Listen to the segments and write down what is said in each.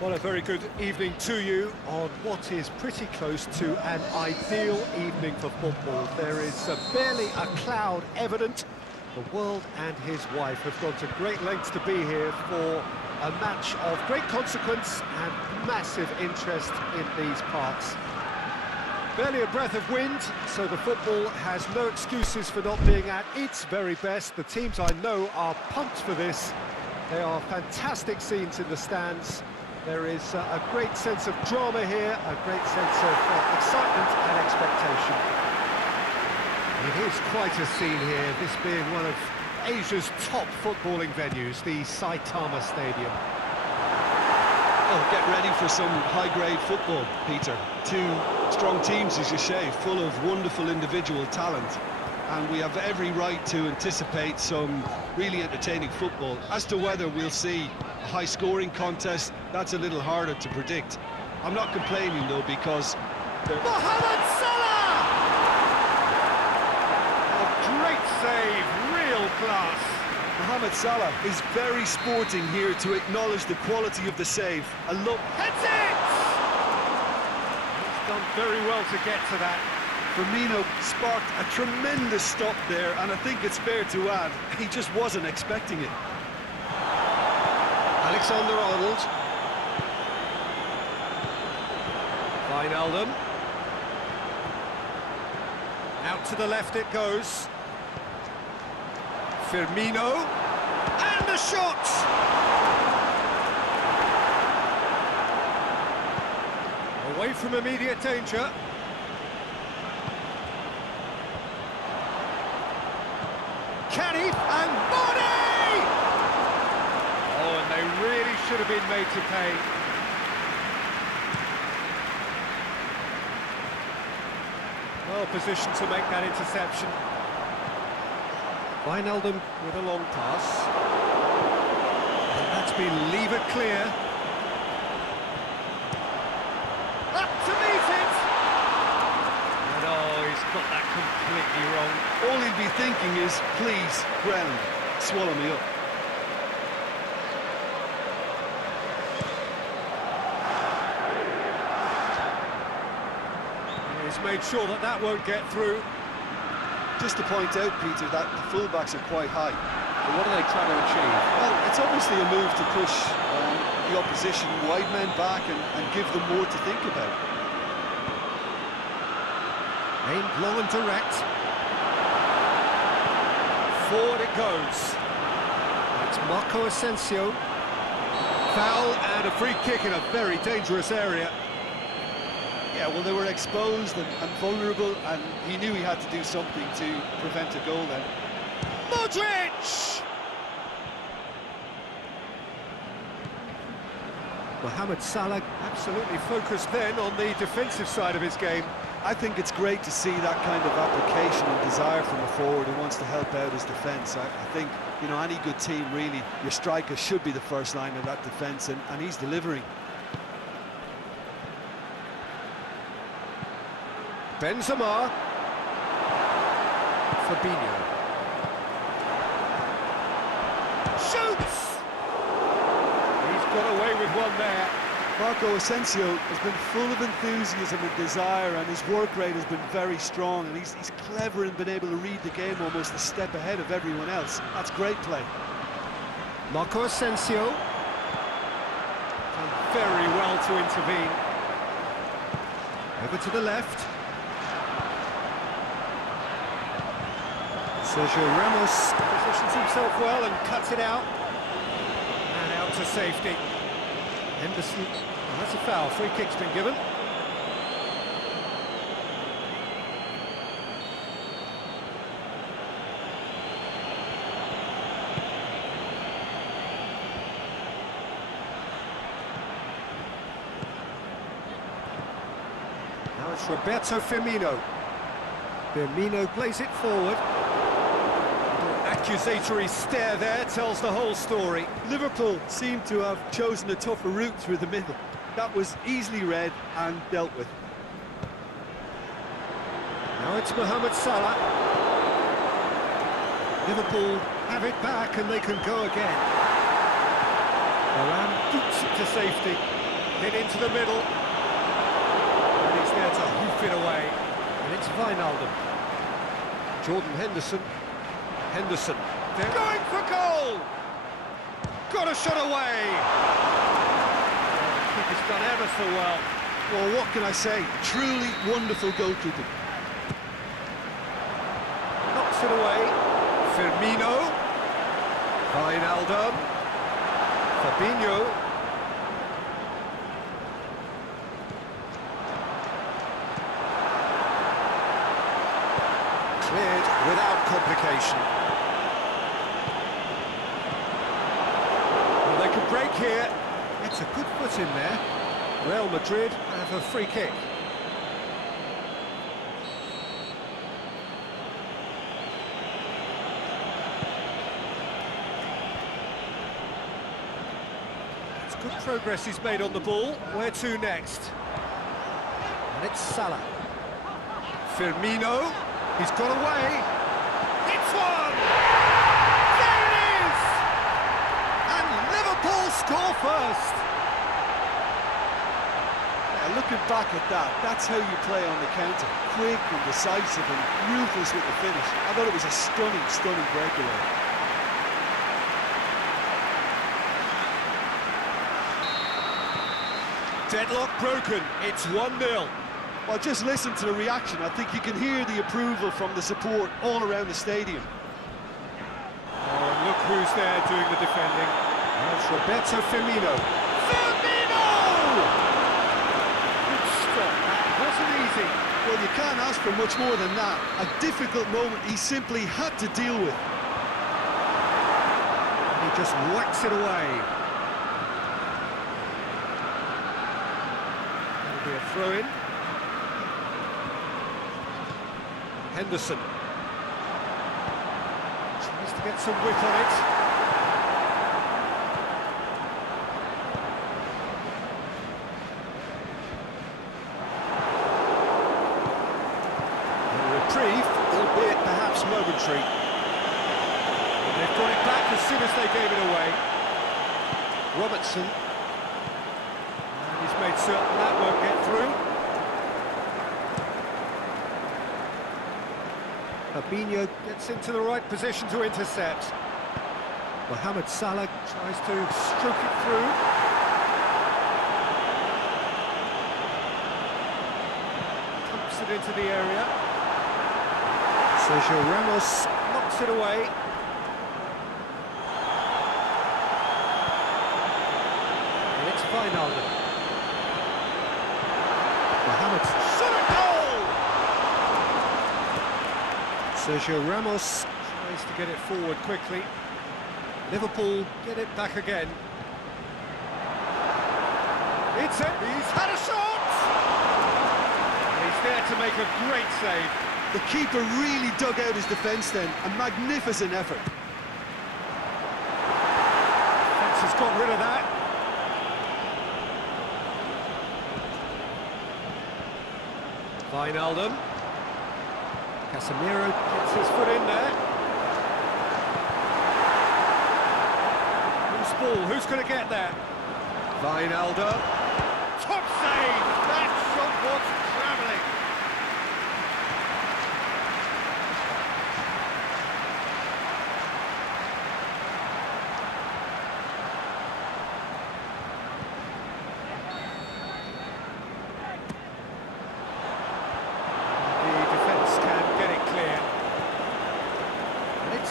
Well, a very good evening to you on what is pretty close to an ideal evening for football. There is barely a cloud evident. The world and his wife have gone to great lengths to be here for a match of great consequence and massive interest in these parts. Barely a breath of wind, so the football has no excuses for not being at its very best. The teams I know are pumped for this. They are fantastic scenes in the stands. There is a great sense of drama here, a great sense of excitement and expectation. It is quite a scene here, this being one of Asia's top footballing venues, the Saitama Stadium. Oh, get ready for some high-grade football, Peter. Two strong teams, as you say, full of wonderful individual talent. And we have every right to anticipate some really entertaining football. As to whether we'll see a high-scoring contest, that's a little harder to predict. I'm not complaining, though, because... Mohamed Salah! A great save, real class. Mohamed Salah is very sporting here to acknowledge the quality of the save. A look... Heads it! He's done very well to get to that. Firmino sparked a tremendous stop there, and I think it's fair to add, he just wasn't expecting it. Alexander-Arnold. Wijnaldum. Out to the left it goes. Firmino. And the shot! Away from immediate danger. Canny and Body! Oh, and they really should have been made to pay. Well positioned to make that interception. Wijnaldum with a long pass. And that's been levered clear. Up to meet it! And oh, he's got that completely wrong. All he'd be thinking is, please, ground, swallow me up. He's made sure that that won't get through. Just to point out, Peter, that the fullbacks are quite high. But what are they trying to achieve? Well, it's obviously a move to push the opposition wide men back and give them more to think about. Aimed low and direct. Forward it goes. It's Marco Asensio. Foul and a free kick in a very dangerous area. Yeah, well, they were exposed and vulnerable, and he knew he had to do something to prevent a goal then. Modric! Mohamed Salah absolutely focused then on the defensive side of his game. I think it's great to see that kind of application and desire from a forward who wants to help out his defence. I think, you know, any good team, really, your striker should be the first line of that defence, and he's delivering. Benzema. Fabinho. Shoots! He's got away with one there. Marco Asensio has been full of enthusiasm and desire, and his work rate has been very strong, and he's clever and been able to read the game almost a step ahead of everyone else. That's great play. Marco Asensio. Done very well to intervene. Over to the left. Sergio Ramos positions himself well and cuts it out. And out to safety. Henderson, and that's a foul. Free kick's been given. Now it's Roberto Firmino. Firmino plays it forward. Accusatory stare there tells the whole story. Liverpool seem to have chosen a tougher route through the middle. That was easily read and dealt with. Now it's Mohamed Salah. Liverpool have it back and they can go again. Varane boots it to safety. Hit into the middle. And he's there to hoof it away. And it's Wijnaldum. Jordan Henderson. Henderson. They're going for goal! Got a shot away! The keeper's done ever so well. Well, what can I say? Truly wonderful goalkeeping. Knocks it away. Firmino. Wijnaldum. Fabinho. Cleared without complication. Well, they could break here. It's a good foot in there. Real Madrid have a free kick. It's good progress he's made on the ball. Where to next? And it's Salah. Firmino. He's got away. It's one! There it is! And Liverpool score first. Looking back at that, that's how you play on the counter. Quick and decisive and ruthless with the finish. I thought it was a stunning, stunning breakaway. Deadlock broken. It's 1-0. Well, just listen to the reaction. I think you can hear the approval from the support all around the stadium. Oh, and look who's there doing the defending. That's Roberto Firmino. Firmino! Good stop. That wasn't easy. Well, you can't ask for much more than that. A difficult moment he simply had to deal with. And he just whacks it away. That'll be a throw-in. Henderson tries to get some whip on it. A reprieve, albeit perhaps momentary. And they've got it back as soon as they gave it away. Robertson. And he's made certain that won't get through. Fabinho gets into the right position to intercept. Mohamed Salah tries to stroke it through. Pumps it into the area. Sergio Ramos knocks it away. And it's Wijnaldum. Mohamed Salah. Sergio Ramos tries to get it forward quickly. Liverpool get it back again. It's it. He's had a shot! And he's there to make a great save. The keeper really dug out his defence then. A magnificent effort. Defence has got rid of that. Wijnaldum. Casemiro gets his foot in there. Who's ball? Who's going to get there? Wijnaldum. Top save! That shot was travelling.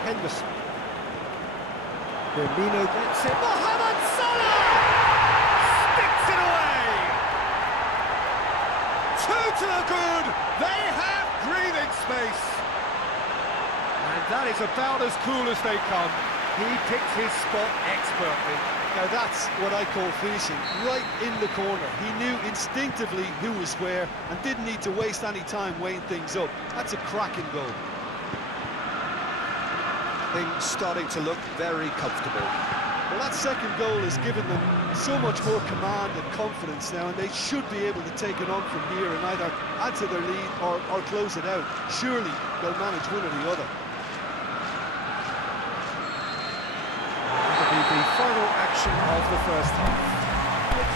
Henderson. Firmino gets it. Mohamed Salah sticks it away. 2 to the good. They have breathing space. And that is about as cool as they come. He picked his spot expertly. Now that's what I call finishing, right in the corner. He knew instinctively who was where and didn't need to waste any time weighing things up. That's a cracking goal. Things starting to look very comfortable. Well, that second goal has given them so much more command and confidence now, and they should be able to take it on from here and either add to their lead or close it out. Surely they'll manage one or the other. That'll be the final action of the first half.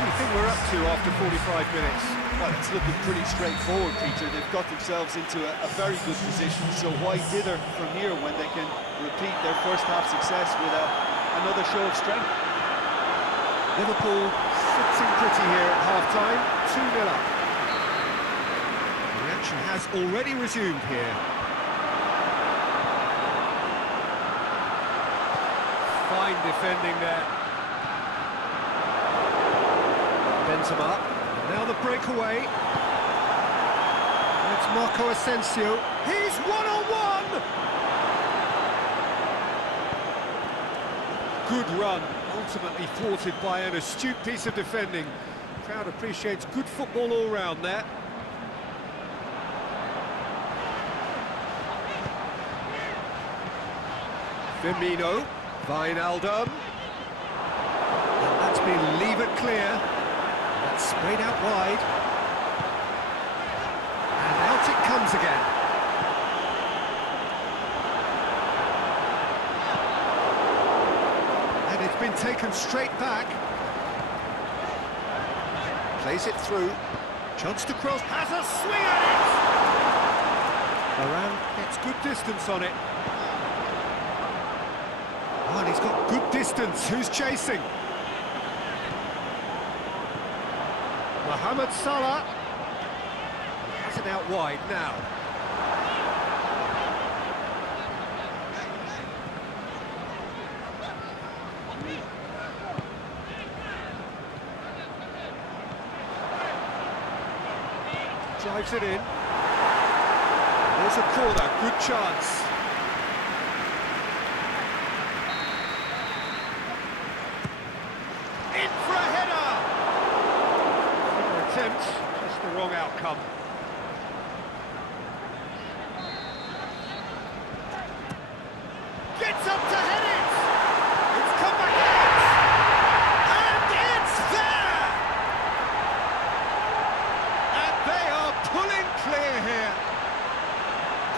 do you think we're up to after 45 minutes? Well, it's looking pretty straightforward, Peter. They've got themselves into a very good position, so why dither from here when they can repeat their first half success with another show of strength? Liverpool sitting pretty here at half-time, 2-0 up. The reaction has already resumed here. Fine defending there. Benzema, and now the breakaway. It's Marco Asensio. He's one-on-one! Good run, ultimately thwarted by an astute piece of defending. Crowd appreciates good football all round there. Firmino, Wijnaldum. And that's been levered clear. That's sprayed out wide. And out it comes again. And it's been taken straight back. Plays it through. Chance to cross. Has a swing at it! Varane gets good distance on it. Oh, and he's got good distance. Who's chasing? Mohamed Salah has it out wide now. Drives it in. There's a corner, good chance. In for a header! Attempt, just the wrong outcome. Gets up to head it! It's come back out! And it's there! And they are pulling clear here.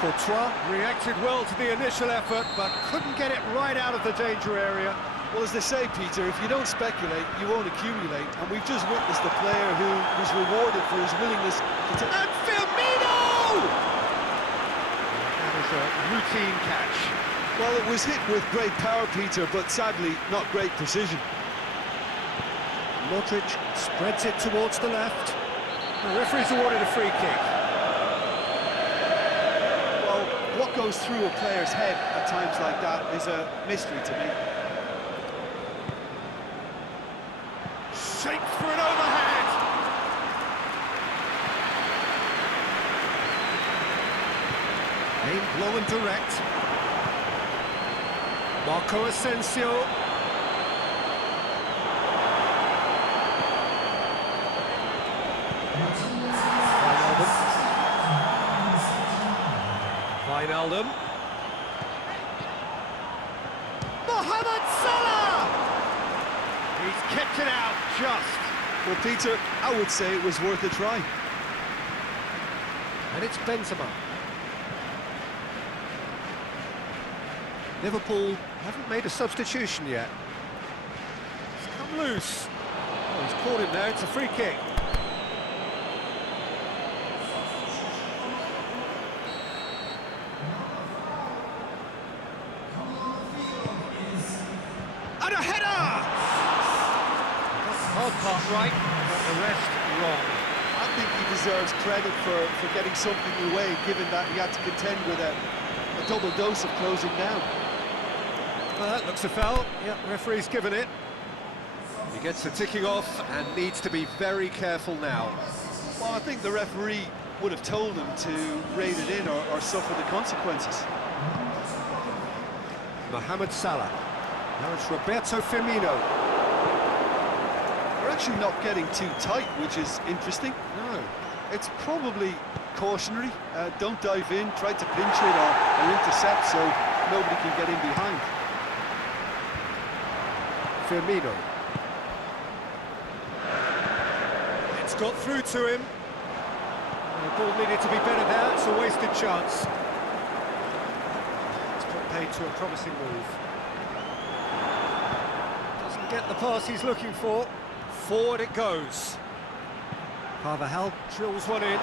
Courtois reacted well to the initial effort, but couldn't get it right out of the danger area. Well, as they say, Peter, if you don't speculate, you won't accumulate. And we've just witnessed a player who was rewarded for his willingness to take... And Firmino! That is a routine catch. Well, it was hit with great power, Peter, but sadly, not great precision. Modric spreads it towards the left. The referee's awarded a free kick. Well, what goes through a player's head at times like that is a mystery to me. Shaped for an overhead! Aimed low and direct. Marco Asensio. Wijnaldum. Mohamed Salah! He's kept it out just. Well, Peter, I would say it was worth a try. And it's Benzema. Liverpool haven't made a substitution yet. It's come loose. Oh, he's caught him there, it's a free kick. And a header! Got the hard part right, but the rest wrong. I think he deserves credit for getting something away, given that he had to contend with a double dose of closing down. Well, that looks a foul. Yep, referee's given it. He gets the ticking off and needs to be very careful now. Well, I think the referee would have told him to rein it in or suffer the consequences. Mohamed Salah. Now it's Roberto Firmino. They're actually not getting too tight, which is interesting. No. It's probably cautionary. Don't dive in, try to pinch it or intercept so nobody can get in behind. Firmino. It's got through to him. The ball needed to be better there. It's a wasted chance. It's put paid to a promising move. Doesn't get the pass he's looking for. Forward it goes. Carvajal drills one in.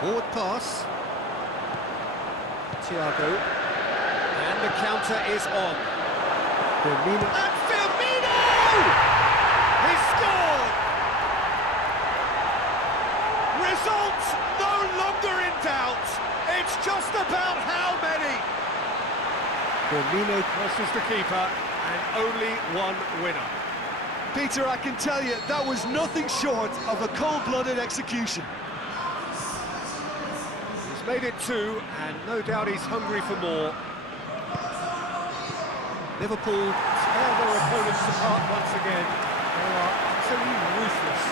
Forward pass. Thiago. And the counter is on. Firmino. And Firmino! He scored! Result no longer in doubt. It's just about how many. Firmino crosses the keeper, and only one winner. Peter, I can tell you, that was nothing short of a cold-blooded execution. He's made it two, and no doubt he's hungry for more. Liverpool tear their opponents apart once again. They are utterly ruthless.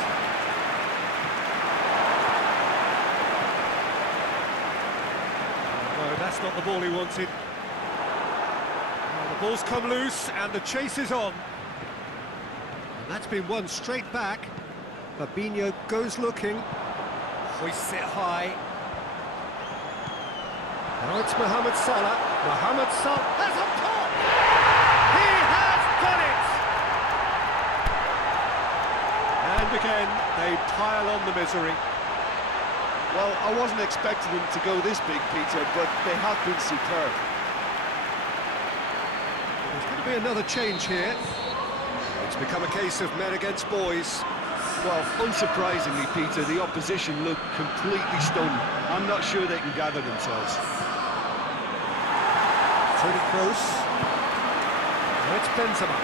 No, that's not the ball he wanted. The ball's come loose, and the chase is on. And that's been won straight back. Fabinho goes looking. Hoists it high. Now it's Mohamed Salah. Mohamed Salah has a pop! He has done it! And again, they pile on the misery. Well, I wasn't expecting them to go this big, Peter, but they have been superb. There's going to be another change here. It's become a case of men against boys. Well, unsurprisingly, Peter, the opposition look completely stunned. I'm not sure they can gather themselves. Toni Kroos. Now it's Benzema.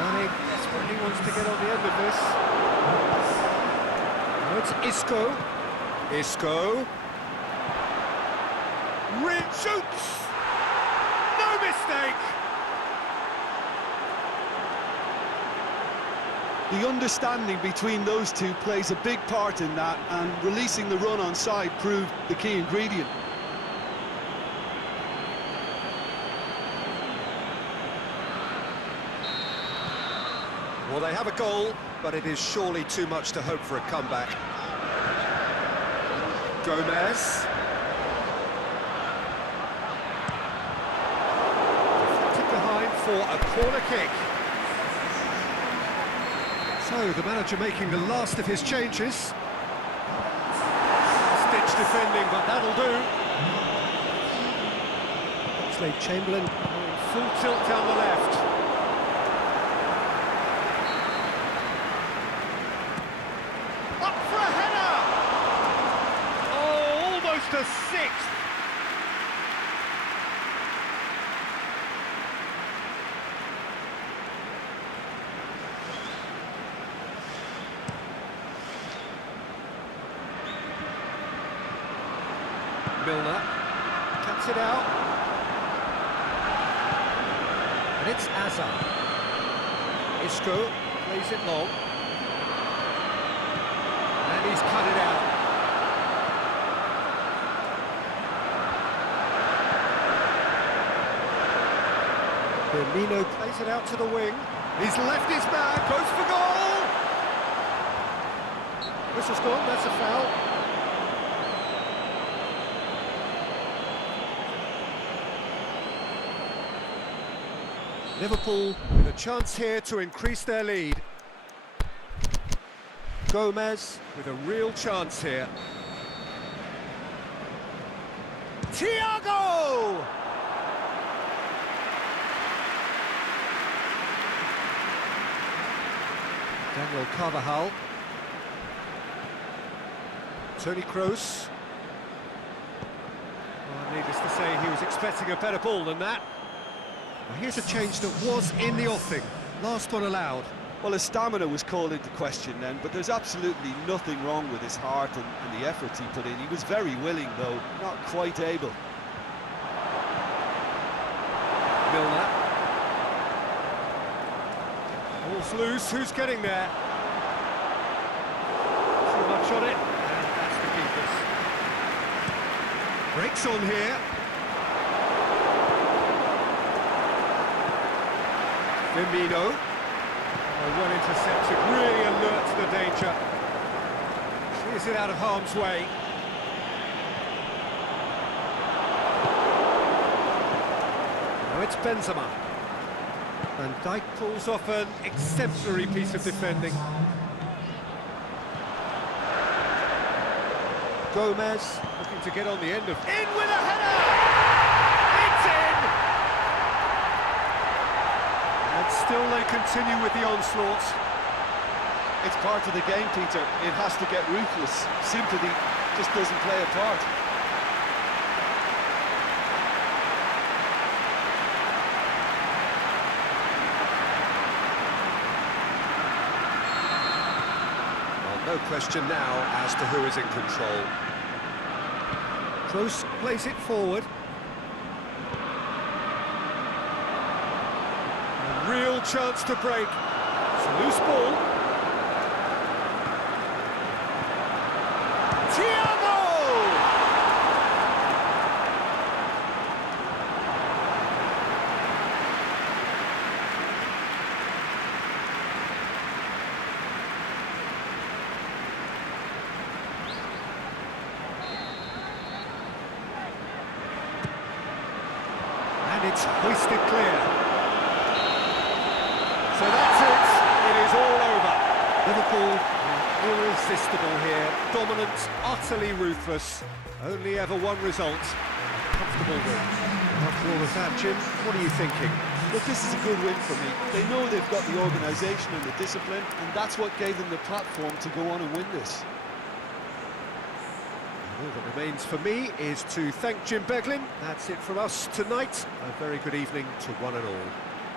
Mane desperately wants to get on the end of this. Now it's Isco. Isco. Shoots! No mistake! The understanding between those two plays a big part in that, and releasing the run on side proved the key ingredient. Well, they have a goal, but it is surely too much to hope for a comeback. Gomez. Deflected behind for a corner kick. So, the manager making the last of his changes. Stitch defending, but that'll do. Oxlade-Chamberlain full tilt down the left. Up for a header! Oh, almost a sixth! Milner cuts it out, and it's Hazard. Isco plays it long, and he's cut it out. Firmino plays it out to the wing. He's left his man, goes for goal! Whistle's gone, that's a foul. Liverpool with a chance here to increase their lead. Gomez with a real chance here. Thiago! Daniel Carvajal. Toni Kroos. Well, needless to say, he was expecting a better ball than that. Well, here's a change that was in the offing. Last one allowed. Well, his stamina was called into question then, but there's absolutely nothing wrong with his heart and the efforts he put in. He was very willing, though, not quite able. Milner. Ball's loose, who's getting there? Too much on it, and that's the keeper's. Breaks on here. Firmino. Oh, well intercepted, really alert to the danger. Clears it out of harm's way. Now it's Benzema. Van Dijk pulls off an exemplary piece of defending. Gomez looking to get on the end of... In with a header! It's in! And still they continue with the onslaughts. It's part of the game, Peter. It has to get ruthless. Sympathy just doesn't play a part. Well, no question now as to who is in control. Kroos plays it forward. A real chance to break. It's a loose ball. And it's hoisted clear. So that's it. It is all over. Liverpool irresistible here. Dominant, utterly ruthless. Only ever one result. A comfortable win. After all of that, Jim, what are you thinking? Look, this is a good win for me. They know they've got the organisation and the discipline, and that's what gave them the platform to go on and win this. All that remains for me is to thank Jim Beglin. That's it from us tonight. A very good evening to one and all.